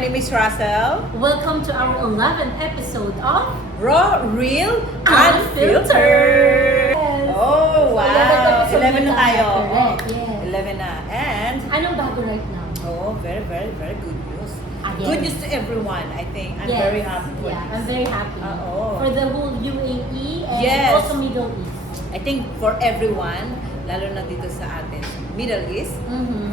name is Russell. Welcome to our 11th episode of Raw, real, Unfiltered. unfiltered. Oh, So, wow. 11 11 na tayo. Correct, yes. 11 na. And, Anong bago right now? very good news. Again. Good news to everyone, I think. I'm Yes. very happy for Yeah, this. I'm very happy. Oo. For the whole UAE and Yes. also Middle East. I think for everyone, lalo na dito sa atin, Middle East,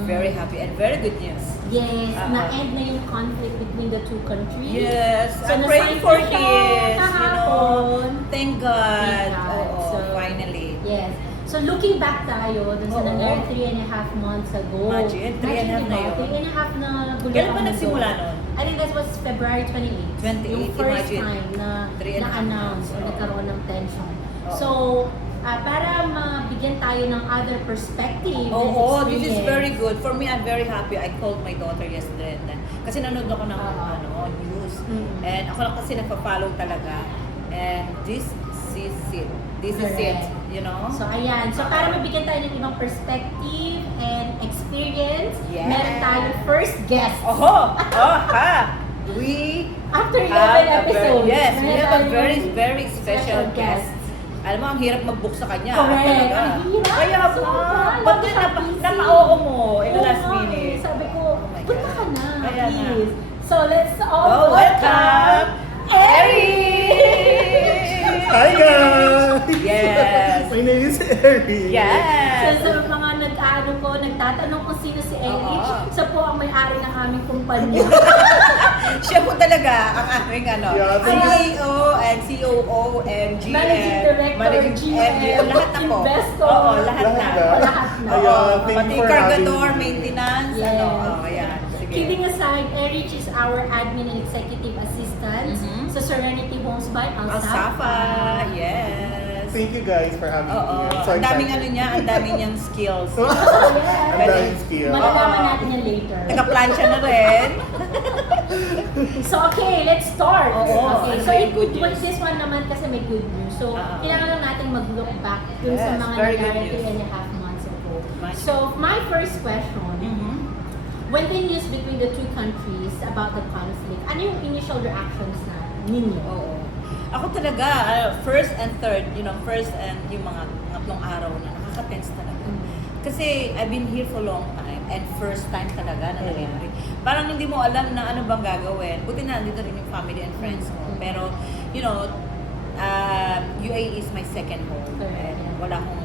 very happy and very good news. Yes, Oo. na-end na yung conflict between the two countries. Yes, So, I'm praying na-sign for ko siya this, kahapon. Thank God. Thank God. Oo, So, finally. Yes. So looking back tayo, dun sa Oo. nangyari 3.5 months ago. Imagine, 3.5 na yun. 3.5 na gulo Kailan ba ang mundo. nagsimula nun? I think that was February 28. 28, Yung first imagine. time na 3.5 na-announce or months. nagkaroon ng tension. Oo. So, para mabigyan tayo ng other perspective and Oo, this is experience. very good. For me, I'm very happy. I called my daughter yesterday. Kasi nanood ako ng news. And ako lang kasi nagpa-follow talaga. And this is it. This is it. Correct. You know? So, ayan. So, para mabigyan tayo ng ibang perspective and experience, Yes. meron tayong first guest. Oh, ha! We After 11 have a episodes. yes, we meron have a tayong very special guest. Alam mo, ang hirap mag-book sa kanya. Correct. Talaga. Ang hirap. Kaya Sobra. ba't Lagi siya busy. napa-oo mo in the Oo last nga eh. minute? Sabi ko, my punta God. ka na, Kaya nga. please. So, let's all Oh, welcome, Eric! Hi guys! Yes. My name is Eric. Yes! So, sa mga nagtatanong kung sino si Eric, Oo. siya po ang may-ari ng aming kumpanya. Siya po talaga ang aming Yeah, CEO and COO and GM. Managing Director, Managing GM, lahat na po. Investor. Oo, lahat na. Lahat na. Lahat na. Ayan, Oo, thank pati you for cargador, having me. maintenance, Yes. ano. Oh, ayan. Sige. Kidding aside, Eric is our admin and executive assistant sa Serenity Homes by Alsafa, yes. Thank you guys for having me. Oo, I'm so ang daming excited. ano niya, ang daming niyang skills. Ang daming skill. Malalaman Oo. natin yan later. Naka-plancha na rin. So, okay, let's start. Oo, Okay, ano so yung good news? with this one naman kasi may good news. So, kailangan lang natin mag-look back dun sa Yes, mga very good nangyari news. 3.5 months ago. Much. So, my first question, Mhm. when the news between the two countries about the conflict, ano yung initial reactions na ninyo? Oo. Ako talaga, first and third, first and yung mga tatlong araw na nakaka-tense talaga. Kasi I've been here for a long time and first time talaga na nangyari. Parang hindi mo alam na ano bang gagawin. Buti na nandito rin yung family and friends mo. Pero, UAE is my second home. And wala akong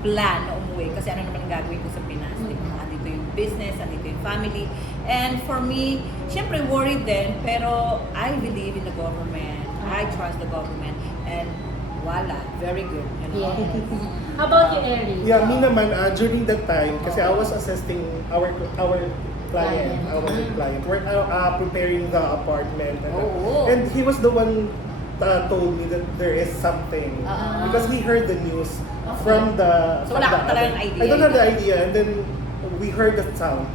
plan na umuwi kasi ano naman ang gagawin ko sa Pinas. Di ba? Andito yung business, andito yung family. And for me, syempre worried din, pero I believe in the government. I trust the government. And wala, very good. Yes. How about you, Eric? Yeah, me naman, during that time, kasi I was assisting our client. We're preparing the apartment. Oo. And he was the one told me that there is something. Because he heard the news from the... So wala kang talagang idea? I don't have the idea. And then we heard the sound.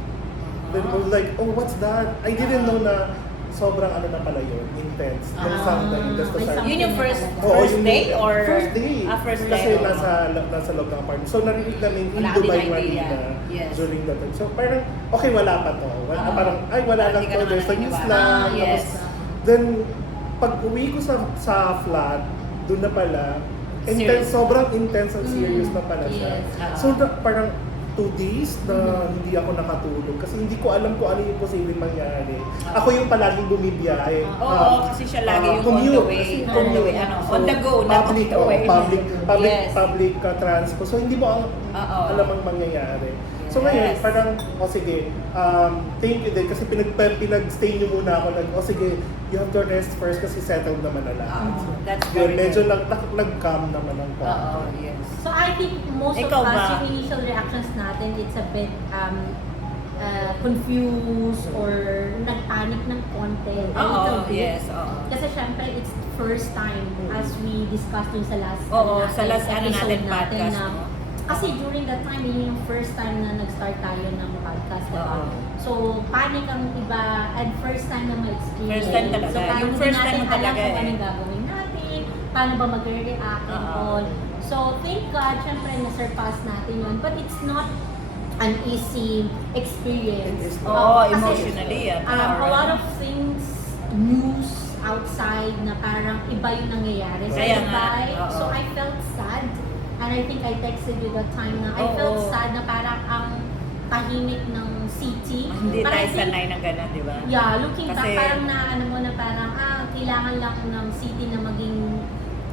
Then we were like, oh, what's that? I didn't know na sobrang ano na pala yun, intense. Yung sound na yun. That's the May sound. Yun yung first Oo, yun day yung- or? First day. First day. Kasi oo. nasa loob ng apartment. So narinig namin in Wala Dubai, kaming idea. Manila Yes. during that time. So parang, okay, wala pa to. Parang, ay, wala Parang lang hindi ka to. naman There's the news naniniwala. lang. Yes. Tapos, then, pag uwi ko sa flat, doon na pala, Serious. intense, sobrang intense and serious na pala siya. Yes. So parang 2 days na hindi ako nakatulog kasi hindi ko alam kung ano yung posibleng mangyari. Ako yung palaging bumibiyahe. Oo, kasi siya lagi yung on the way. Kasi On the way, on the go, not on public, the way. Yes. public transport. So hindi mo Oo. alam ang mangyayari. So ngayon, Yes. parang, sige, thank you din kasi pinag-stay nyo muna ako. Sige, you have to rest first kasi settled naman na lahat. That's very Yun, medyo good. nag-calm naman ang Oo, yes. So I think most Ikaw of us, ba? yung initial reactions natin, it's a bit confused or nagpanic ng konti. A Oo, little bit. yes, oo. Kasi syempre, it's first time as we discussed dun sa last Oo, sa last natin episode podcast, na, no? kasi during that time, yun yung first time na nag-start tayo ng podcast. Diba? Oo. So, panic ang iba and first time na ma-experience. First time talaga. So, parang Yung hindi first time natin mo talaga alam kung eh. anong gagawin natin, paano ba mag-react and Oo. all. So, thank God, syempre, na-surpass natin yun. But it's not an easy experience. It is Oo, Kasi, emotionally, a lot of things, news outside na parang iba yung nangyayari sa Kaya nga, Dubai. oo. So I felt sad. And I think I texted you that time na I felt Oo. sad na parang ang tahimik ng city. Hindi But tayo I think, sanay ng gano'n, di ba? yeah, looking back, Kasi- parang na ano mo na parang, kailangan lang ng city na maging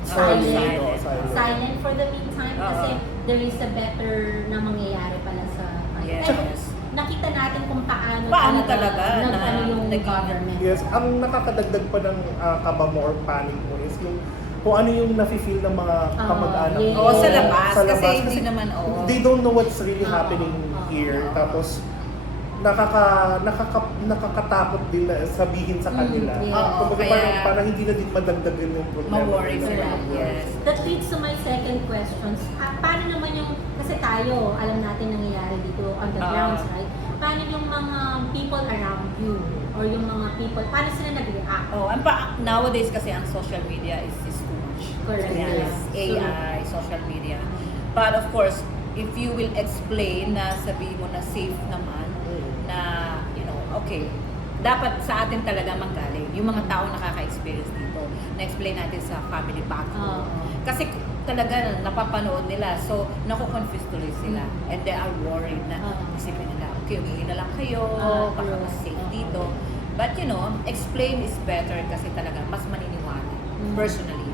Silent. silent. Oo, silent. Silent for the meantime Oo. kasi there is a better na mangyayari pala sa Yes. And nakita natin kung paano talaga nag, na ano yung naging- government. Yes, ang nakakadagdag pa ng kaba mo or panic mo is yung kung ano yung nafe-feel ng mga kamag-anak yes. mo. Oo, sa labas. Sa Kasi labas. hindi naman, oo. They don't know what's really Oo, happening oo, here. oo. Tapos, nakakatakot din na sabihin sa kanila. yes. Oo, Kumbaga, kaya- parang hindi na din madagdagan yung problema. Ma-worry nila. sila, yes. That leads to my second questions. Paano naman yung, kasi tayo, alam natin nangyayari dito on the grounds, right? Paano yung mga people around you? Or yung mga people, paano sila nag-react? Oh, nowadays kasi ang social media is too much. Correct. Yes, Yeah. AI, social media. But of course, if you will explain na sabihin mo na safe naman, na, you know, okay, dapat sa atin talaga manggaling. Yung mga tao nakaka-experience dito, na-explain natin sa family back home. Oo. Kasi talaga napapanood nila, so naku-confuse tuloy sila. Mm. And they are worried na Oo. isipin nila, okay, umihi na lang kayo, baka true. mas safe Oo. dito. But you know, explain is better kasi talaga mas maniniwala. Mm. Personally.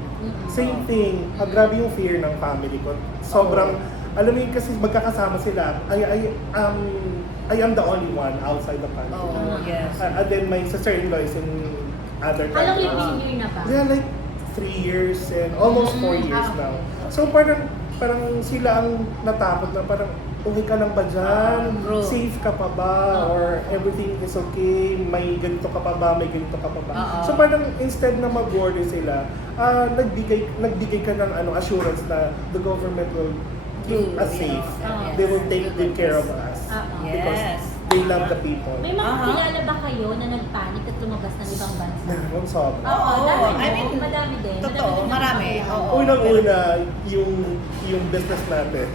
Same thing. Grabe yung fear ng family ko. Sobrang, alam mo yun kasi magkakasama sila. I am the only one outside the country. Oh, yes. And then my sister-in-law is in other How long you countries. been here na ba? Yeah, like 3 years and almost 4 years okay. now. So parang sila ang natakot na parang okay ka lang ba dyan? True. Safe ka pa ba? Or everything is okay? May ganito ka pa ba? May ganito ka pa ba? Oo. So parang instead na mag-worry sila, nagbigay ka ng assurance na the government will keep Do, us you know, safe. yes. They will take good care of us. Oo. Because Yes. they love the people. May mga Aha. kilala ba kayo na nagpanic at lumabas ng ibang bansa? Meron sobra. Oo, Oo, dami I mean, madami din. totoo, din marami. nakakilala. Oo. Unang-una, yung business natin,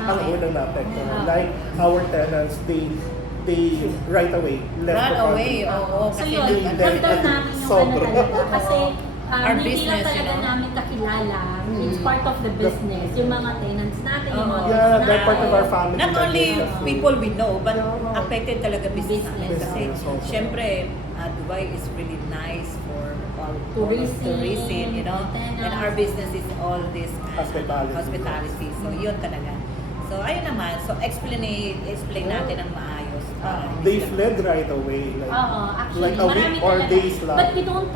ang Okay. unang naapekto. Okay. Like, our tenants, they right away left Run the away, country. oo. So Kasi yun, Hindi. ramdam namin yung Sobra. ano talaga. Kasi Our hindi business, lang you talaga know? namin kakilala. It's part of the business. Yung mga tenants natin, yung mga Oo. Yeah, guests they're part of our natin. family. Not na only din. people we know, but Yeah. affected talaga business namin. Business. Kasi, Business also. syempre, Dubai is really nice for all Tourism, you know? tenants. And our business is all this Hospitality. hospitality. So, yun talaga. So, ayun naman. So, explain natin ang maayos. Para hindi They sila- fled right away. Like, Oo, actually, like a week marami or talaga. days lang. But we don't,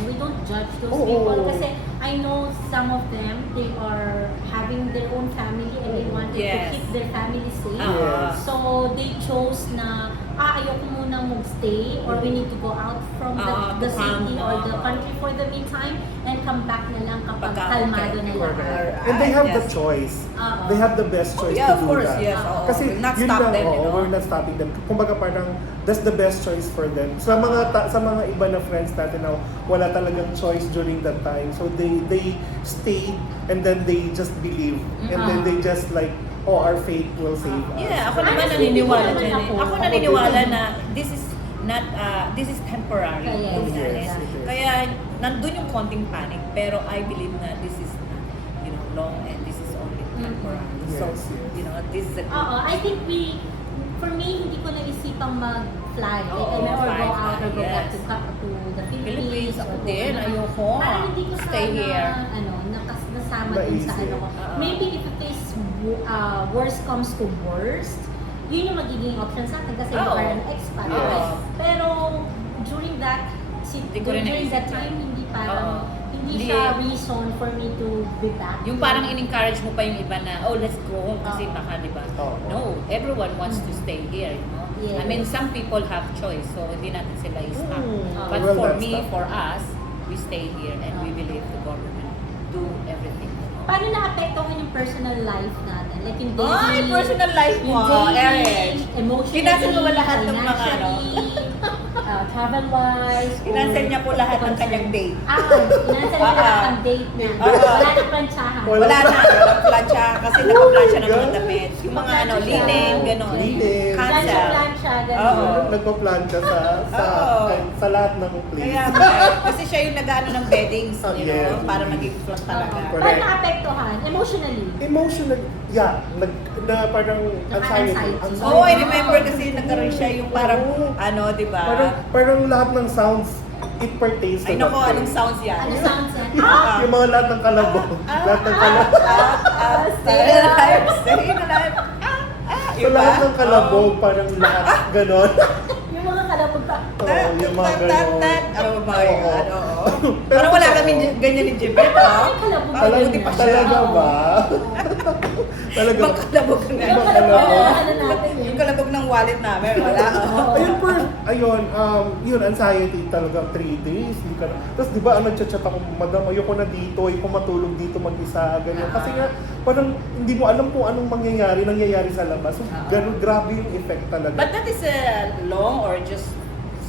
we don't judge those Oo. people kasi I know some of them, they are having their own family and they wanted Yes. to keep their family safe. Yes. So, they chose na, ayoko munang mag-stay or we need to go out from the to calm, city or the country for the meantime and come back na lang kapag Pagka- kalmado okay. na Correct. lahat. And they have the Yes. choice. Oo. They have the best choice Yeah, to of do course, that. yes. Oo. Kasi We'll not yun stop lang, them, you know? we're not stopping them. Kumbaga parang that's the best choice for them. Sa mga iba na friends natin na wala talagang choice during that time. So they stayed and then they just believe and then they just like, oh, our faith will save us. Yeah, ako naman Honestly, naniniwala hindi dyan. naman eh. ako. Ako naniniwala na this is not, this is temporary. Yes, to be yes, honest. it is. Kaya, nandun yung konting panic, pero I believe na this is not, you know, long and this is only temporary. So, Yes, yes. you know, this is a good Oo, I think for me, hindi ko naisipang mag-fly Oo, or go fly, out or go back yes. to the Philippines. Philippines, ako or din, go- ayoko. Parang hindi ko Stay sana, here. nasama dun sa Naisip. ano ko. Oo. Maybe if it is worst comes to worst, yun yung magiging option sa akin kasi Oo. parang expat. Yes. Okay. Pero during that Hindi ko rin during that naisip time, yan. hindi parang, Oo. hindi Hindi. siya reason for me to be back. Yung parang in-encourage mo pa yung iba na, oh, let's go home kasi Oo. baka, di ba? Oo. No, everyone wants to stay here, you know? Yes. I mean, some people have choice, so hindi natin sila i-stop. But Well, for that's me, tough. for us, we stay here and we Oo. believe the government do everything. Paano na-apektuhan yung personal life natin? Like yung daily... Ay, personal life mo, yung daily, Erin. emotionally, Pinasa mo ba lahat ng mga ano? financially, travel-wise? or Inansel niya po lahat ng concern? kanyang date. Inansel niya lahat ng date na. Wala nang plantsahan. Wala. Wala na, walang plancha. Kasi nagpa-plancha ng mga God. damit. Yung mga ano, Nagpa-plancha siya. linen, gano'n. Linen. Cancel. Plancha, Oo. gano'n. Nagpa-planta Oo. sa lahat ng place. Kaya, kasi siya yung nag-ano ng beddings, you know, Yes. para maging flat talaga. Correct. Paano naapektuhan? Emotionally? Emotional, yeah, na parang anxiety. Anxiety. Oo, I remember kasi nagkaroon siya yung parang, Oo. ano, di ba? Parang lahat ng sounds, it pertains to Ay, that naku, thing. anong sounds yan? Ano sounds yan? Yung mga lahat ng kalabog. Lahat ng kalabog. Stay alive, stay alive. So lahat ng kalabog, parang lahat, ganon. Yung mga kalabog pa. Oo, yung mga ganon. Oh my Oo. God, oo. Pero Parang wala totoo. kami ganyan ni Jibet, Ay, ha? kalabog. Talaga pa siya. Talaga ba? Talaga Ibang kalabog na. Yung kalabog na ano natin eh. Yung kalabog ng wallet namin, wala. Yun, anxiety talaga, 3 days. Di ka na. Tapos di ba, nagchat-chat ako, madam, ayoko na dito, ayoko matulog dito mag-isa, ganyan. Kasi nga, parang hindi mo alam kung anong nangyayari sa labas. So, ganun, grabe yung effect talaga. But that is long or just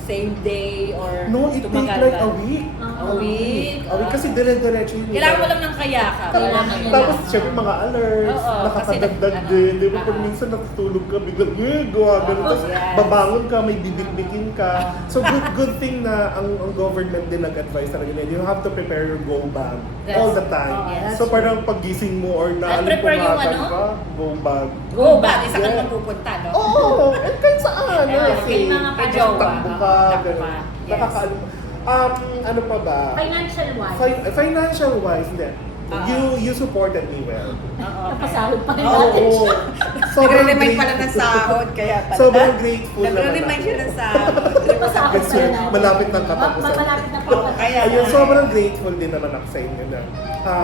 same day or No, it takes tumagal like ba? a week. A week? A week kasi dire-diretso yun. Kailangan mo lang ng kayakap. Kailangan nila. Tapos, syempre, mga alerts, Oo, nakakadagdag kasi din. Di ba, pag oo. minsan natutulog ka, biglang, gawa, ganun. Tapos, yes. babangon ka, may bibig-bigin ka. So, good thing na ang government din nag-advise talaga na you have to prepare your go bag all the time. yes. So, parang pagising mo or prepare yung naalipumagan ano? ka, go bag. Go back, isa ka Yeah. naman pupunta, no? Oo, and kahit saan. May mga Kay Jowa. Takbo ka, Takbo ganun. ka. Yes. Nakakaalam. Ano pa ba? Financial wise. Financial wise, hindi. You supported me well. Oo. Napasahod pa rin Oo. natin Oo. siya. Nagre-remind pala ng sahod, kaya pala. Sobrang grateful naman Nagre-remind ako. siya ng sahod. Napasahod pa rin natin. Malapit ng katapusan. Malapit na po. Oo, kaya Ayun, sobrang grateful din naman ako sa inyo na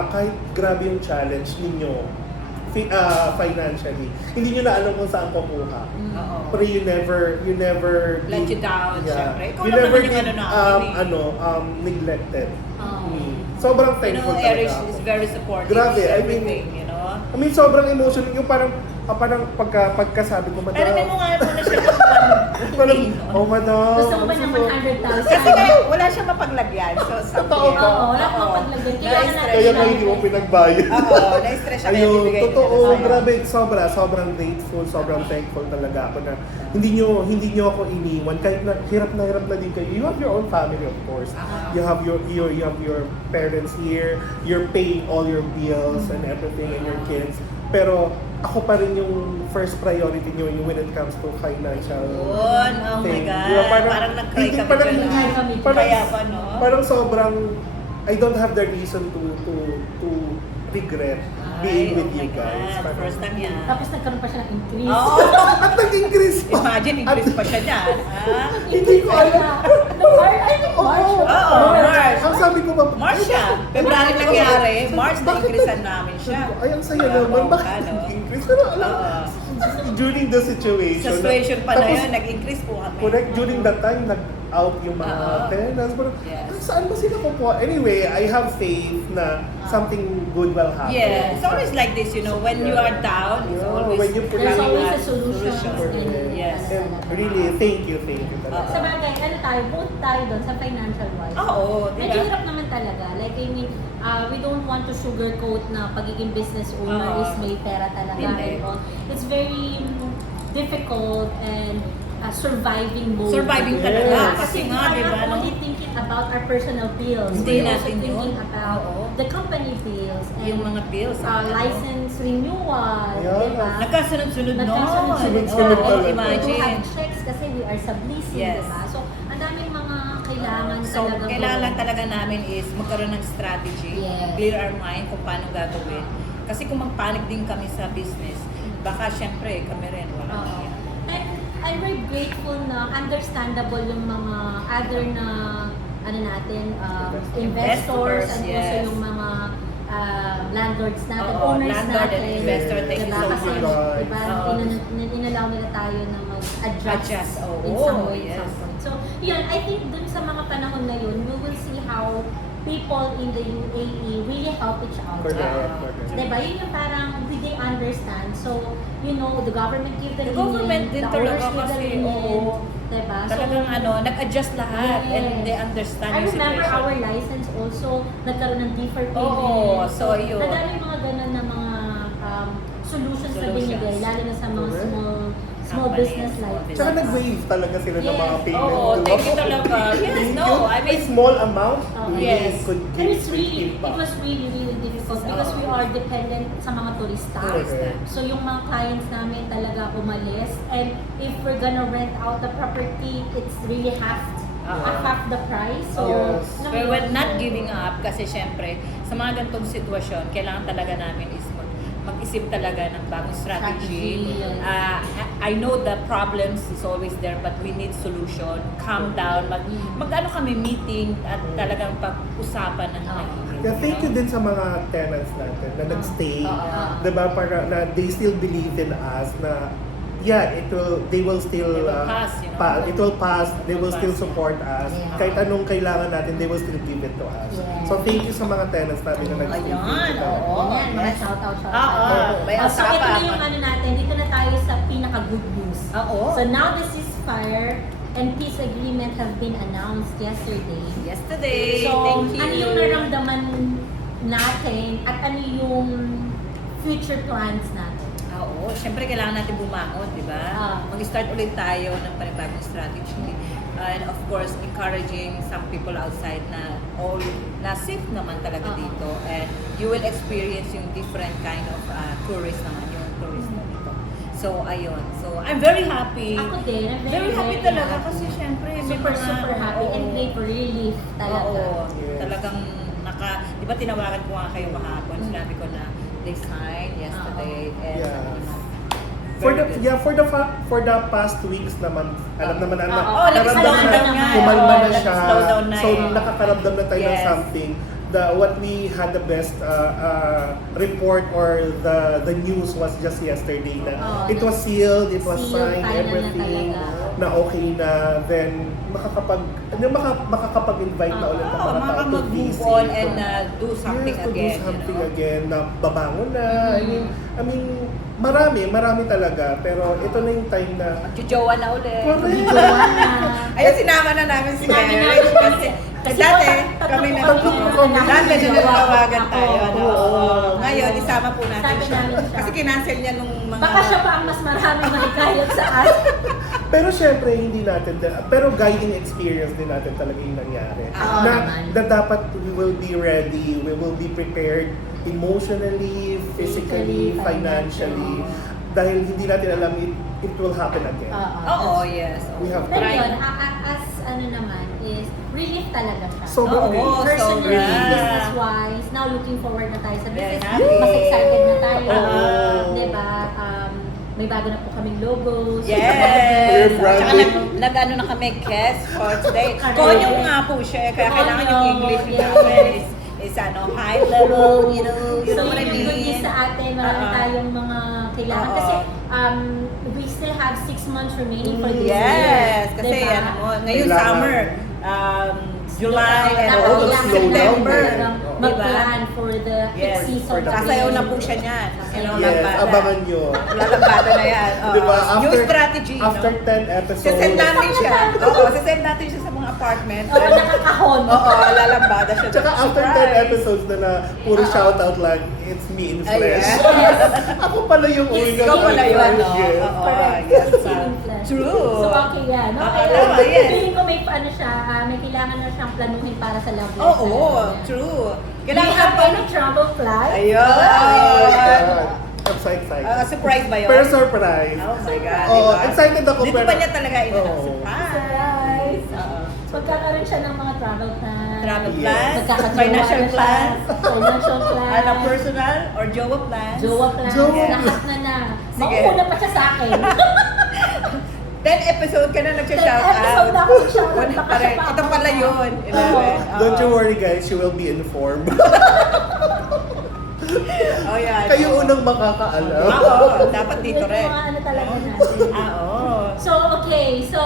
kahit grabe yung challenge ninyo financially, hindi nyo na alam kung saan kukuha. Oo. Pero you never Let you down, yeah. syempre. Ikaw You lang never naman yung did, ano namin neglected. Oo. Sobrang You thankful know, talaga Erich ako. is very supportive. Grabe, with I mean, everything, you know? I mean, sobrang emotional. Yung parang pagkasabi ko, madam. Pero mo nga muna siya ng Parang, oh, madam. Gusto mo ba ng 100,000? Kasi nga, wala siyang mapaglagyan. So, Totoo ba? Oo, wala kang mapaglagyan. Kailangan natin Kaya ng- nga hindi mo pinagbayad. Oo, na-stress siya kaya Ayun, bibigay niya totoo, sa'yo. grabe, sobrang grateful, sobrang thankful talaga ako na hindi niyo ako iniwan kahit na hirap na din kayo. You have your own family, of course. You have your parents here. You're paying all your bills and everything and your kids. Pero ako pa rin yung first priority niyo when it comes to financial Yun, oh my thing. God. Di ba, Parang nag-cry hindi- kami parang dyan. hindi- kami. Kaya pa, no? Parang sobrang I don't have the reason to regret being Ay, with oh my you guys. God. Parang- First time yan. Tapos nagkaroon pa siya ng increase. Oo. At nag-increase pa. Imagine, increase pa siya dyan. Ah? Hindi ko alam. March. Oo, March. Ang sabi ko ba? March siya. February nangyari. March na Bakit increasean namin siya. Ay, ang saya Oo, naman. Bakit ano? nag-increase? Pero alam, during the situation. Sa situation pa na Tapos, yun, nag-increase po kami. correct, during that time, nag-out yung mga Oo. tenants. Pero, Yes. saan ba sila kukuha? Anyway, I have faith na something good will happen. Yeah, it's always like this, you know, when you are down, it's Yeah, always when you put There's in always your a solution. Correct. Yes. And really, thank you talaga. Sa bagay, ano tayo, both tayo doon sa financial wise. Oo, di Medyo ba? hirap naman talaga. Like, I mean, we don't want to sugarcoat na pagiging business owner Oo. is may pera talaga. Hindi. And all. It's very difficult and surviving mode. Surviving Yes. talaga. Kasi Kasi we nga, are di ba, not no? only thinking about our personal bills. Hindi We're also natin yun. thinking about Oo. the company bills. And, Yung mga bills. license renewal. Yeah. Diba? Nagkasunod-sunod nun. Sunod-sunod Oo, talaga. We do have imagine. checks kasi we are subleasing, Yes. diba? So, ang daming mga kailangan So, talaga. kailangan lang gawin. talaga namin is magkaroon ng strategy, Yes. clear our mind kung paano gagawin. Kasi kung magpanik din kami sa business, baka syempre kami rin wala Oo. mangyayari. And I'm very grateful na understandable yung mga other na ano natin, investors and yes. also yung mga landlords natin, Oo, owners landlord and natin. investor, thank you Diba? so Kasi much. diba, Oo. inalaw nila tayo na mag-adjust Adjust, oo, in some way, yes. some point. So, yun, I think dun sa mga panahon na yun, we will see how people in the UAE really help each other. Correct. Diba? Yun yung parang they understand. So, you know, the government give the The lenient, government din the talaga owners give the kasi, lenient. oo. Diba? Talagang nag-adjust lahat and they understand I yung remember situation. our license also nagkaroon ng deferred payment. Oo, so yun. Madami mga ganun na mga solutions na Solutions. binigay, lalo na sa mga Correct. small Companies, business small like business. Tsaka nag-waive talaga sila ng mga Yes. payment. Oo, thank you talaga. Yes, Thank no, you. I mean- A small amount Oh, really yes. could But give it's really, it impact. was really difficult because we are dependent sa mga turista. Correct. So yung mga clients namin talaga umalis, and if we're gonna rent out the property, it's really half the price. So, Yes. alam mo But yun? we're not giving up kasi syempre, sa mga ganitong sitwasyon, kailangan talaga namin is mag-isip talaga ng bagong strategy. Strategy, yes. I know the problems is always there but we need solution. Calm down. Mag-ano kami meeting at talagang pag-usapan ng maigi. Yeah, thank you din sa mga tenants natin na nagstay. Oo. Diba? Para na they still believe in us na they will still It will pass, you know. it will pass, they will Pass, still yeah. support us. Yeah. Kahit anong kailangan natin, they will still give it to us. Yeah. So thank you sa mga tenants natin na nagstay. Ayan, oo. Yan, mga Yes. shout out. Oo, may So ito na usapan. yung natin, dito na tayo sa pinaka-good news. Oo. So now the ceasefire and peace agreement have been announced yesterday. Yesterday, So, thank you. ano yung naramdaman natin at ano yung future plans natin? Oo, syempre kailangan natin bumangon, di ba? Mag-start ulit tayo ng panibagong strategy. And of course, encouraging some people outside na safe naman talaga dito. And you will experience yung different kind of tourist naman, yung tourist na dito. So, ayun. So, I'm very happy. Ako din, I'm Very happy talaga kasi syempre may mga- super happy oo. and great relief talaga. Oo, Yes. talagang di ba tinawagan ko nga kayo kahapon, sinabi ko na they signed yesterday. And, Yeah. very good. For the past weeks naman, alam naman na Oo, nag-slow naramdaman down nga. kumalma Oo, na siya. nag-slow down na So eh. nakakaramdam na tayo ng Yes. something. What we had the best report or the news was just yesterday na Oo, it was sealed, it was sealed, signed, final na everything talaga. na okay na, then makakapag-invite na ulit ang Oo, mga tao to mag-move visit. on and do something Yes, to again. do something you know? again, na babangon na. I mean, marami talaga. Pero ito na yung time na Magjojowa na ulit. Correct. Joanna. Ayun, sinama na namin si Sinabi Mary. namin Kasi dati, kami na dati nananawagan tayo. Oo. Oo. Ngayon, isama po natin Sabi siya. namin siya. Kasi kinancel niya nung mga... Baka siya pa ang mas marami makikayot sa atin. Pero syempre, hindi natin, pero guiding experience din natin talaga yung nangyari. Oo na, naman. na dapat we will be ready, we will be prepared emotionally, physically, financially. Dahil hindi natin alam it will happen again. Oo, yes. We have Pero Right. yun, as ano naman, is relief talaga siya. Sobrang Oo, relief. Personally, sobra. business-wise, now looking forward na tayo sa Very business. happy. Mas excited na tayo. Oo. Diba? May bago na po kaming logos. Yes! We're Tsaka branding. nag-ano na kami guest for today. Correct. Konyo nga po siya, kaya kailangan yung Konyo, English yes. namin is high level, you So know what I yun yung good news mean? sa atin, marami Oo. tayong mga kailangan. Oo. Kasi we still have 6 months remaining for this year. Yes, kasi Diba? ano mo, ngayon Kailangan. summer, July and Dapat all the kailangan slow down September. din. talagang Oo. mag-plan for the peak Yes, season. for the na sasayaw na pinag- po siya niyan. You know, Yes, lambada. abangan nyo. Lalambada na yan. Oo. Diba? New strategy, After no? 10 episodes. Sisend natin siya. Oo, sisend natin siya sa mga apartment. Oo, nakakahon. Oo, lalambada siya. Tsaka after 10 Surprise. episodes na puro shoutout lang, it's me in flesh. Ayan. Ako pala yung Yes, una. Ikaw pala yun, no? Yes. Oo, Correct. yes. Feeling flash. True. So okay yan. Okay. Oo, yes. Feeling ko may ano siya, may kailangan na siyang planuhin para sa love letter. Oo, true. Do you have pa- any travel plans? Ayun. I'm so excited. Surprise ba yun? Pero surprise. Oh my God, Oo, diba? excited ako. Dito pero- pa niya talaga ina Oo. surprise. Surprise. Oo. Magkakaroon siya ng mga travel plans. Travel Yes. plans, Magkakajowa financial na siya. plans, Financial plans. ano, personal or jowa plans. Jowa plans. Jowa. Lahat na. Sige. Mauuna pa siya sa akin. 10 episode ka na 10 nagsha-shout episode na out. ako shout out. Wala pa rin. Ito pala yun. 11. Don't you worry guys, you will be informed. Oh, yan. Kayo unang makakaalam. Oo, dapat dito Ito rin. mga ano talaga natin. Oo. So, okay. So,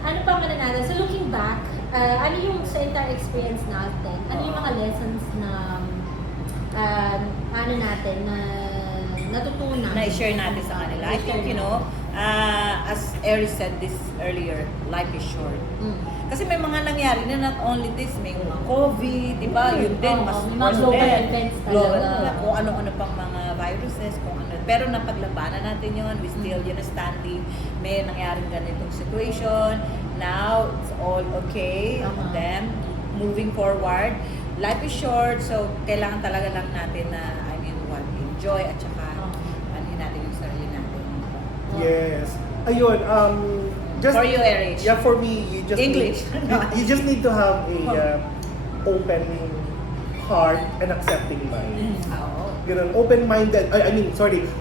ano pa man natin? So, looking back, ano yung sa entire experience natin? Ano yung mga lessons na ano natin, na natutunan? Na-share natin sa kanila. I think, you know, as Eric said this earlier, life is short. Mm. Kasi may mga nangyari na not only this, may mga COVID, di ba? Yun din, Oo, mas may mga worse global din. events Global, talaga. kung ano-ano pang mga viruses, kung ano. Pero napaglabanan natin yun. We still, standing. May nangyaring ganitong situation. Now, it's all okay. Tama. Then, moving forward, life is short, so kailangan talaga lang natin na, enjoy at saka anhin natin yung sarili natin. Yes. Ayun, just For you, Eric. Yeah, for me, you just English. you just need to have a open heart and accepting mind. Oo. Ganun, open-minded,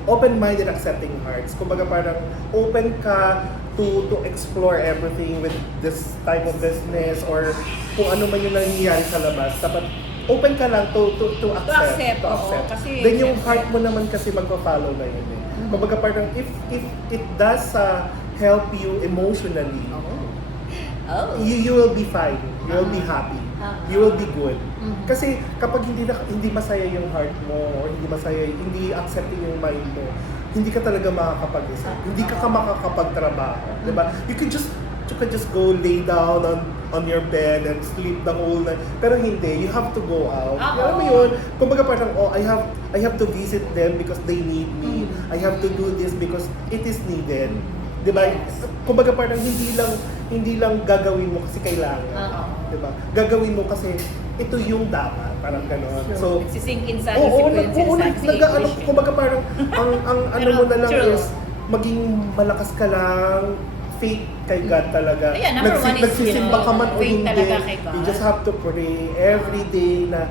open-minded accepting hearts. Kumbaga parang open ka to explore everything with this type of business or kung ano man yung nangyayari sa labas. Dapat open ka lang to accept. Oo, kasi Then yung siyempre- heart mo naman kasi magpa-follow na yun eh. Kumbaga parang if it does help you emotionally, Oh. you will be fine. You will be happy. You will be good. Mhm. Kasi kapag hindi masaya yung heart mo or hindi accepting yung mind mo, hindi ka talaga makakapag-isa. Hindi ka makakapagtrabaho, 'di ba? You can just go lay down on your bed and sleep the whole night. Pero hindi, you have to go out. Alam mo yun? Kumbaga parang, I have to visit them because they need me. I have to do this because it is needed. 'Di ba? Yes. Kumbaga parang hindi lang gagawin mo kasi kailangan. Oo. 'Di ba? Gagawin mo kasi ito yung dapat, parang gano'n. Sure. So, Nagsisink in sa oo, isip ko yung sinasabi sa English. kumbaga parang ang ano Pero mo na lang true. is maging malakas ka lang, faith kay God talaga. Ayan, number one is, nagsisimba ka man o faith hindi, talaga kay God. you just have to pray every day na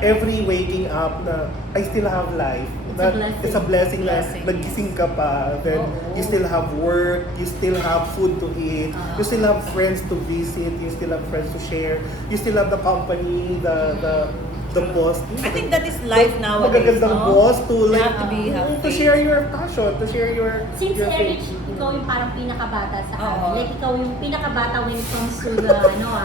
every waking up na I still have life. It's Na a blessing. It's a blessing na Blessing, nagising ka pa. Then Oo. you still have work, you still have food to eat, you still have friends to visit, you still have friends to share, you still have the company, the boss. I think that is life nowadays. Magagandang no? boss to You like have to be have to faith. share your passion, to share your Since your Eric, faith. ikaw yung parang pinakabata sa Oo. amin. Like, ikaw yung pinakabata when it comes to the,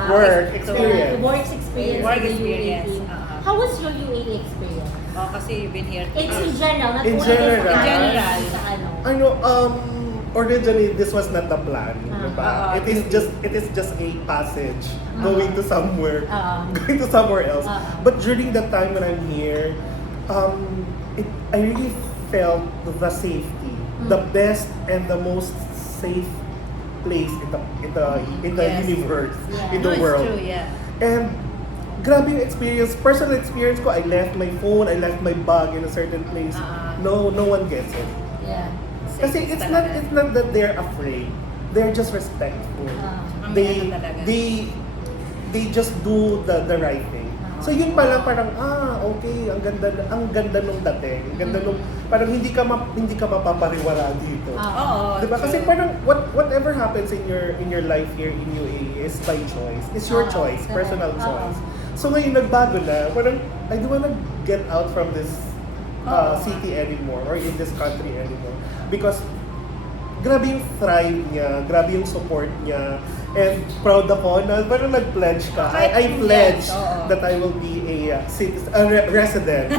Work the experience. work experience Work of the experience. UAE. How was your UAE experience? Oh, kasi you've been here. It's in general, not In only general. sa In general. sa ano. Ano, originally this was not the plan, diba? Ah. It is just a passage going to somewhere, Ah. going to somewhere else. Ah. But during the time when I'm here, I really felt the safety, the best and the most safe place in the Yes. universe, Yeah. in No, the it's world. true, yeah. And grabe yung experience, personal experience ko, I left my phone, I left my bag in a certain place. Ah. No one gets it. Yeah. Kasi Safety it's not that they're afraid. They're just respectful. Ang They meron talaga. they just do the right thing. So yun pa lang parang okay, ang ganda nung dating. Ang ganda nung parang hindi ka mapapariwala dito. Oo. Diba? Kasi parang whatever happens in your life here in UAE is by choice. It's your choice, personal choice. So ngayon nagbago na, parang I don't wanna get out from this city anymore or in this country anymore because grabe yung thrive niya, grabe yung support niya, and proud ako na parang nag-pledge ka. I pledge Yes, oo. that I will be a citizen, resident.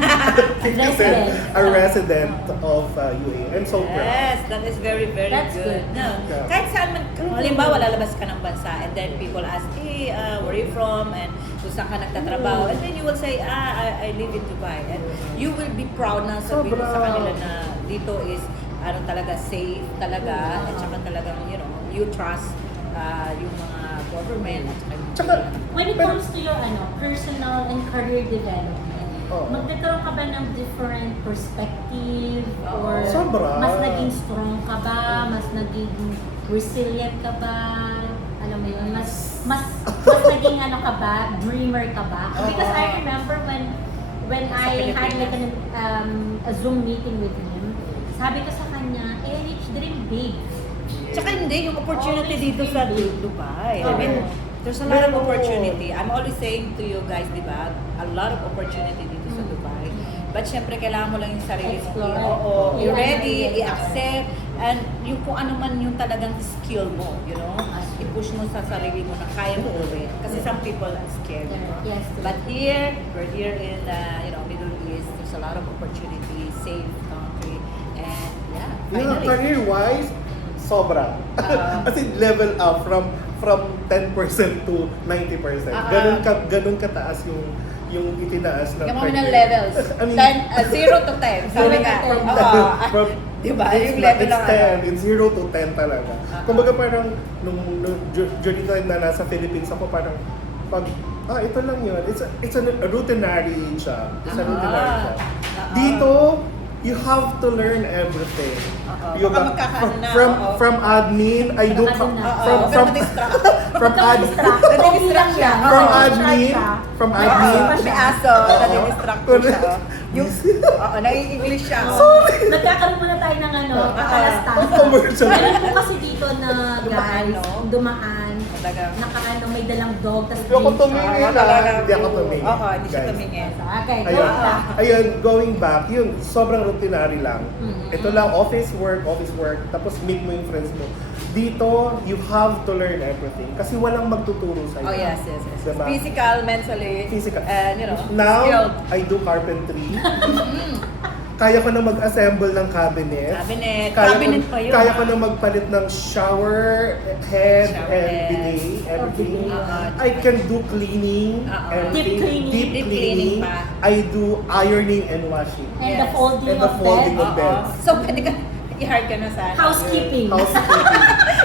Resident. A resident of UAE. I'm so proud. Yes, that is very, very That's good. good. No. Yeah. Kahit saan man, halimbawa lalabas ka ng bansa and then people ask, hey, where are you from? And kung saan ka nagtatrabaho. And then you will say, I live in Dubai. And you will be proud na sabihin mo sa Sobra. kanila na dito is talaga safe talaga. At saka talagang, you trust yung mga government. At saka yung Tsaka, When it pero- comes to your personal and career development, Oo. magkakaroon ka ba ng different perspective or Sobra. mas naging strong ka ba, mas naging resilient ka ba, alam mo yun, mas naging ka ba, dreamer ka ba? Because I remember when I had like a Zoom meeting with him, sabi ko sa kanya, Erich, dream big. Tsaka hindi, yung opportunity Always dito sa dream big. Dubai. I Oo. mean, there's a lot of Pero- opportunity. I'm always saying to you guys, di ba, a lot of opportunity dito sa Dubai. But syempre, kailangan mo lang yung sarili mo. Explore. Oo, you're Yeah. ready, i-accept, and yung kung ano man yung talagang skill mo, i-push mo sa sarili mo na kaya mo gawin. Kasi some people are scared. Yes. But here, we're here in Middle East. There's a lot of opportunity, safe country, and yeah, finally. career-wise, sobra. As in, level up from 10% to 90%. Ganun kataas yung itinaas na Yung kami ng career. levels. I mean, 0 to 10. Sabi nga. From, Diba? it's Yung level it's ng 10. It's 0 to 10 talaga. Kumbaga parang, nung during time na nasa Philippines ako, parang, ito lang yun. It's a routinary job. It's a routinary job. Dito, you have to learn everything. You Baka got- magkakaano na, from admin, I do Magkakaano na. from Huwag ka ma-distract. from Distract. admin, Okay lang yan. from Oo, admin, ka. from May admin. aso pa May siya. aso. Nadi-distract ko siya. Yung, nai-English siya. Nagkakaroon muna tayo ng kakalastasan. Commercial. Meron po kasi dito na Dumaan, guys, no? dumaan, Talaga. may dalang dog, tas Hindi ako tumingin Hindi ako tumingin. Oo, hindi siya guys. tumingin. Okay, go Ayun, na. ayun, going back, yun, sobrang routinary lang. Mhm. Ito lang, office work, tapos meet mo yung friends mo. Dito, you have to learn everything kasi walang magtuturo sa'yo. Oh, yes. Diba? Physical, mentally, Physical. and Now, skilled. I do carpentry. Kaya ko na mag-assemble ng cabinet. Cabinet pa yun. Kaya ko na magpalit ng shower head Shower and head. bidet, everything. Bidet. I can do cleaning, everything. Deep cleaning. Deep Deep cleaning. cleaning pa. I do ironing and washing. And Yes. the folding And the of folding bed. of beds. So, pwede ka, i-hard ka na sana. Housekeeping. Housekeeping.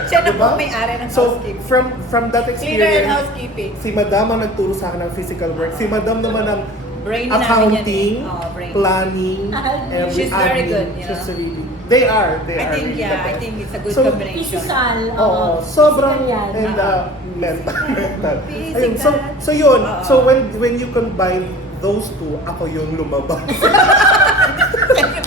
Siya na Diba? po may-ari ng So, housekeeping. from that Cleaner and experience, housekeeping. si Madam ang nagturo sa akin ng physical work. Si Madam naman ang Brain namin accounting, yan eh. Brain. planning, She's very admin. good, you She's know. really, they are I think, really the I best. think it's a good So, combination. Physical. Oo, sobrang physical yan. and mental. Physical. Ayun, so yun. Oo. So when you combine those two, ako yung lumabas.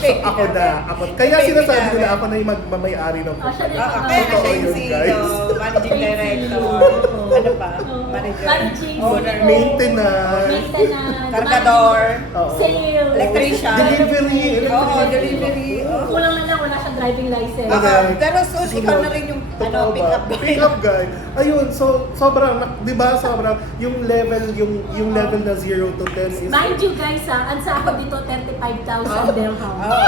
Ako na. Kaya Baby sinasabi namin. nila ako na yung magmamayari ng Oh, siya na Oo, yung kaya na siya Totoo yung yun, CEO, guys. managing director, Oo. ano pa, Oo. manager, Managing owner, CEO. Maintenance. Maintenance. kargador, Oo. Sales. Electrician. Delivery. oo, delivery, Kulang na lang, wala siyang driving license. Okay. Pero soon, ikaw na rin yung Totoo pick ba? up guy. Pick up guy. Ayun, so sobrang, di ba, sobrang, yung level na 0 to 10 is, Mind you guys ang sahod dito 35,000 dirham. Oo.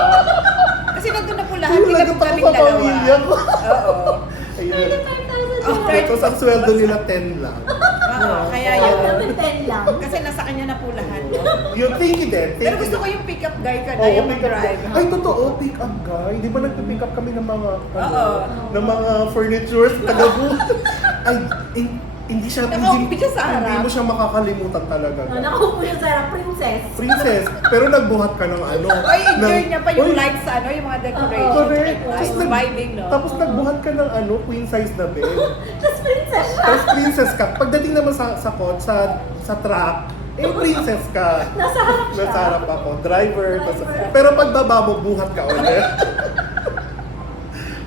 Kasi nandun na po lahat, Yung hindi lagot kami ako kaming sa dalawa. pamilya ko. Oo. ayun. 35,000 Oh, dirham. Tapos ang sweldo nila 10 lang. Oo, kaya Kaya yun. namin 10 lang. Kasi nasa kanya na po lahat. Yung thank you din. Pero gusto ko yung pick up guy ka na, Oo, yung pick up guy. mag-drive. Ay, totoo, pick up guy. Di ba nagpipick up kami ng mga, Oo. ng mga furnitures, taga-bu. Ay, hindi siya, Nakaupo siya sa harap. hindi mo siya makakalimutan talaga. Nakaupo siya sa princess. Princess, pero nagbuhat ka ng ano. Oy, enjoy ng- niya pa yung Oy, lights sa ano, yung mga decorations. Correct. Ay, vibing, no? Tapos nagbuhat ka ng ano, queen size na bed. Tapos princess siya. Tapos princess ka. Pagdating naman sa truck, princess ka. Nasa harap siya. Nasa harap ako, driver. Pero pagbaba mo, buhat ka ulit.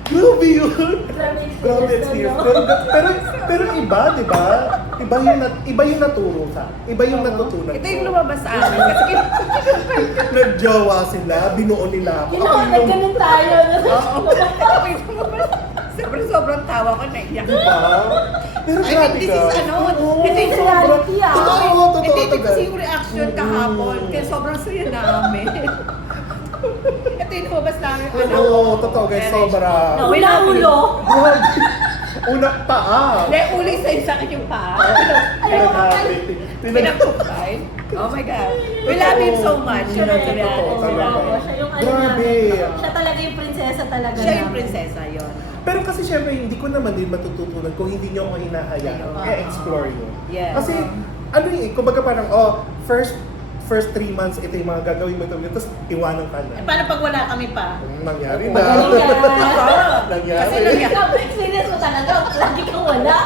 Grabe yun. Grabe experience. Pero iba, di ba? Iba yung naturo sa. Iba yung natutunan Ito yung ko. lumabas sa amin. Kasi Nagjowa sila, binuo nila ako. Ginawa na ganun tayo. ako yung lumabas. Sobrang tawa ko, naiyak. Diba? Pero I grabe think this ka. is ano, Oo, ito yung reality, ah. Totoo, Hindi, ito guys. kasi yung reaction kahapon. Kaya sobrang saya namin. Ito yung lumabas namin. Oo, totoo guys, sobra. Ula-ulo. Grabe. Una, paa. Hindi, uli sa'yo sa akin yung paa. Pinag-combine. Oh my God. We love him so much. You know, to be Totoo, honest. talaga. Oo, siya yung ano Grabe. namin. Siya talaga yung prinsesa talaga Siya yung namin. prinsesa, yon. Pero kasi syempre, hindi ko naman din matututunan kung hindi nyo ako hinahayaan. Ayun. I-explore nyo. Yes. Kasi, ano yun, kumbaga parang, first 3 months, ito yung mga gagawin mo ito, tapos iwanan ka na. Eh, paano pag wala kami pa? Nangyari na. Magaling yan. Nangyari. Kasi nangyari. Ikaw, experience mo talaga. Lagi kang wala.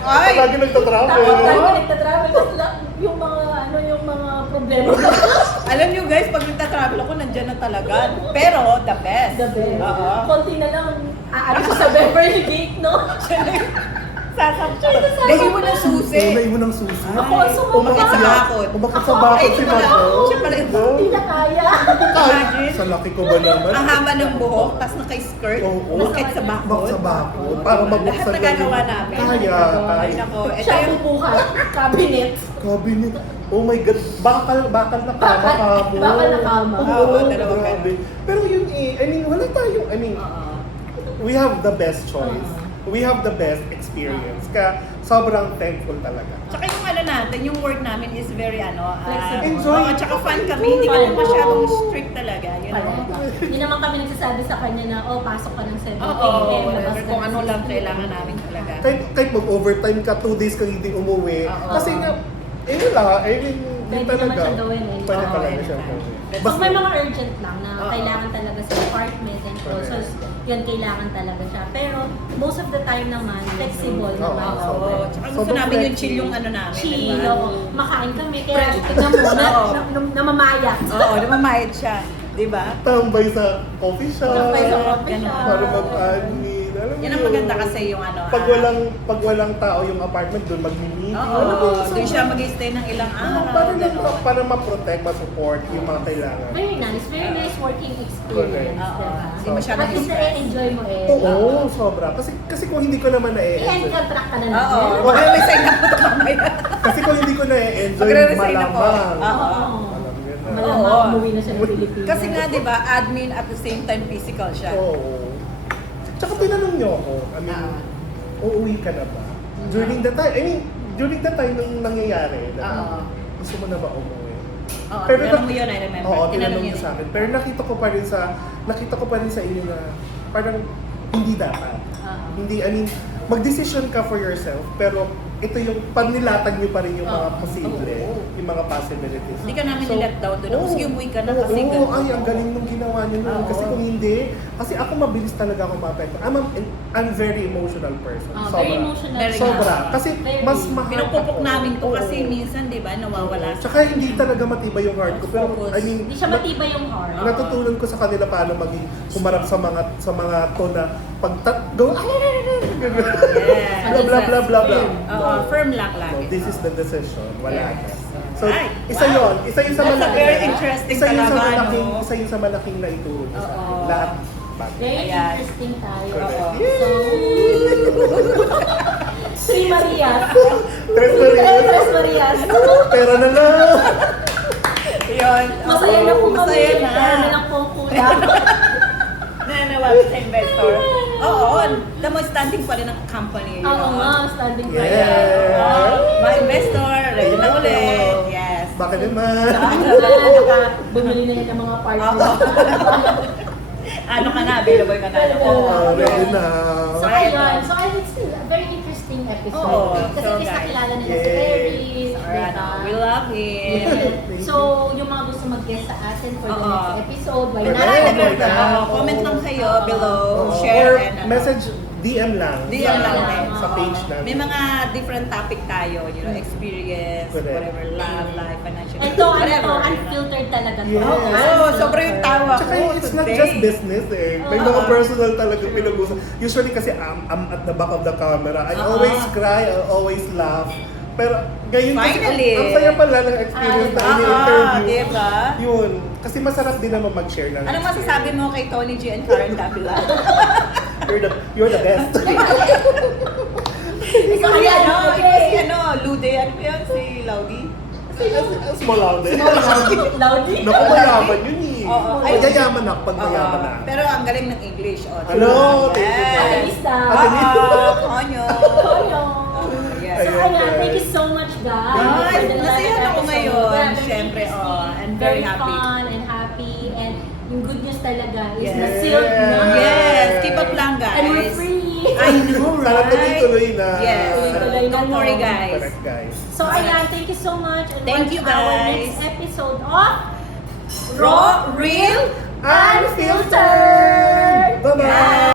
Ay! Lagi nagtatravel. Tapos lagi nagtatravel. Tapos yung mga problema. Alam nyo guys, pag nagta-travel ako, nandyan na talaga. Pero, the best. The best. Oo. Konti na lang, aalis siya sa Beverly Gate, no? Sasaktan. Dahil mo ng susi. Unay mo ng susi. Ako, sumama. Umakit sa bakod. Umakit sa bakod Ay, si ito pala. Mago. Siya pala yung Hindi na kaya. Imagine. Sa laki ko ba naman? Ang haba ng buhok, tapos naka-skirt, Oo. umakit sa Bakit bakod. sa bakod? Para Lahat mabuksan na lang gagawa yung- namin. Kaya, Ay, kaya. nako. Ito Siya yung bubuhat. Cabinet. Cabinet. Oh my God, bakal na kama ka mo. Bakal na kama. Oo, Oo, dalawa ka. grabe. Pero yun I mean, wala tayong, Oo. we have the best choice. We have the best experience. Kaya sobrang thankful talaga. Tsaka yung natin, yung work namin is very Flexible. Enjoy. Oo, tsaka fun kami. Hindi kami masyadong strict talaga. You know? Hindi naman kami nagsasabi sa kanya na, pasok ka ng 7 Oo, a.m. whatever. labas ka Kung ng ano 6 lang p.m. kailangan namin talaga. Kahit mag-overtime ka, 2 days ka hindi umuwi. Oo. Kasi nga, wala. I mean, Pwede talaga. naman siya gawin eh. Pwede Oo, talaga anytime. siya gawin. Pag may mga urgent lang na Oo. kailangan talaga sa apartment and Correct. so yun kailangan talaga siya. Pero most of the time naman, flexible Oo. naman. Oo, tsaka gusto Sobrang namin yung flexi. chill yung ano namin. Chill, diba? oo. Makain kami. Kaya tignan mo, Oo. namamaya. Oo, namamayad siya. Diba? Tambay sa coffee shop. Tambay sa Oo, coffee ganun. shop. Para mag-admin. Alam mo Yan ang yun. maganda kasi yung ano. Pag walang tao yung apartment, doon mag-meeting. Oo, doon siya mag-stay ng ilang araw. ganun. Para ma-protect, ma-support yung mga kailangan. Very nice. Very nice working experience. Correct. Oo. Diba? Hindi masyadong At least stress. na-enjoy mo eh. Oo, sobra. Kasi kung hindi ko naman I-end na-e-enjoy. contract ka na lang. Oo, magre-resign na po ito mamaya. Kasi kung hindi ko na-e-enjoy, Magre-resign na po. malamang. Oo. Alam niyo na. Malamang Oo. umuwi na siya ng Pilipinas. Kasi nga, di ba, admin at the same time physical siya. Oo. Tsaka tinanong niyo ako, I mean, uuwi ka na ba? During the time nung nangyayari, Oo. gusto mo na ba umuwi? Oo, Pero tinanong mo yun, I remember. Oo, Tinanong tinanong yun niyo sa eh. akin. Pero nakita ko pa rin sa inyo na parang hindi dapat. Oo. Hindi, I mean, mag-decision ka for yourself, pero ito yung pannilatag niyo pa rin yung mga Oo. posible, Oo. yung mga possibilities. Hindi ka namin nilet down doon. oo. Sige, umuwi ka na Oo, kasi oo, ganun. ay, ang galing nung ginawa niyo nun. Oo. Kasi kung hindi, kasi ako mabilis talaga ako mapekto. I'm very emotional person. Very emotional. Very Sobra. nga. Kasi Very. mas mahal Pinupupok ako. namin to Oo. kasi minsan, di ba, nawawala sa... Tsaka hindi talaga matibay yung heart ko. Pero, Focus. I mean, Hindi siya matibay yung heart. natutunan ko sa kanila paano maging humarap sa mga to na pag go Yes. bla bla bla bla. Oo, firm lang No, lagi. this is the decision. Wala Yes. na. So, Right. isa Wow. yon, isa yun sa That's a malaking, very interesting isa yun sa talaga, malaking, no? isa yun sa malaking naituro ko sa akin. Oo. Lahat bagay. Very Ayan. interesting tayo. Correct. Oo. Yay! So, Three Marias. Tres na rin. Tres Marias. Pera na lang. Yun. Masaya na po kami. Masaya na. Kaya na lang po ang kulang. Nanawag sa investor. Oo, the most standing pa rin ng company. Oo nga, standing pa Yes. yan. Oo, mga investor, ready na ulit. Yes. Bakit naman? Bumili na yan ng mga parts. Oo. Ano ka na, available ka na. Oh, ready na. So, ayun. So, it's a very interesting episode. Oo. Kasi So, at least guys. nakilala nila si Yay. Aries. We love him. Thank So, yung mga gusto mag-guest sa atin for the Oo. next episode, why Correct. not? Correct. Oo, comment lang kayo below, share, Or and ano. message, DM lang. DM lang sa- din. Sa page namin. May mga different topic tayo, experience, Correct. whatever, love, life, financial, Ito, whatever. unfiltered talaga to. Yes. Oo, Unfiltered. sobra yung tawa Tsaka ko it's not today. just business eh. May mga personal talaga pinag-usap. Usually kasi I'm at the back of the camera. I always cry, I always laugh. Pero ngayon kasi Finally. ang saya pala ng experience na ini-interview. diba? Yun. Kasi masarap din naman mag-share ng Anong masasabi mo kay Tony G and Karen Davila? You're the best. Ikaw si ano? Ikaw si ano? Lude, ano ba yan? Si Laudi? Small out din. Loudly. Naku, mayaman yun eh. Oo. Ay, Magayaman ako pag mayaman na. Pero ang galing ng English. Oh, Hello, thank you. Yes. Atenista. Konyo. Konyo. Yes. So, ayan, thank you so much, guys. Ay, for the last nasiyahan ako episode. ngayon. Very Siyempre, interesting, and very happy. fun and happy. And yung good news talaga is Yes. na-sealed na. Yes, keep up lang guys. And we're free. I know, Sana right? tuloy-tuloy na. Yes. Tuloy-tuloy na, Don't worry no? guys. Correct, guys. So, ayan, thank you so much. And Thank watch you, our guys. next episode of Raw, real, Unfiltered! Bye-bye! Yes.